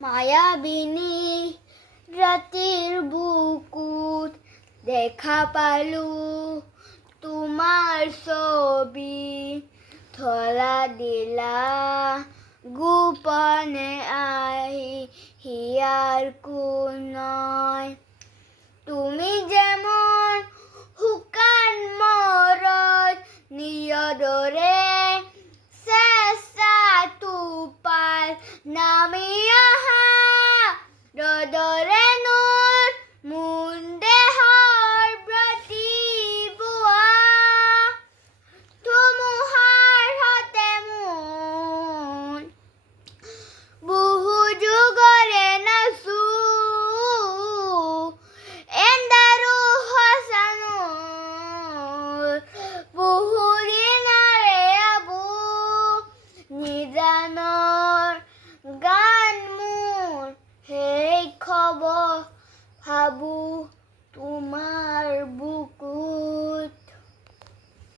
মায়াবিনী ৰাতিৰ বুকুত দেখা পালো তোমাৰ ছবি, ধৰা দিলা গোপনে আহি হিয়াৰ কোণয়। তুমি যেমন শুকান মৰত নিয়দৰে চেঁচা টোপাল নামি অহা ৰ'দৰে নূৰ মোন দেহৰ প্ৰতিবোৱা ধুমুহাৰ সতে মোন বহু যুগৰে নাচো এন্দাৰো সঁচানো বহু দিনাৰে আবু নিজানৰ গান মোৰ সেই খবৰ ভাবো তোমাৰ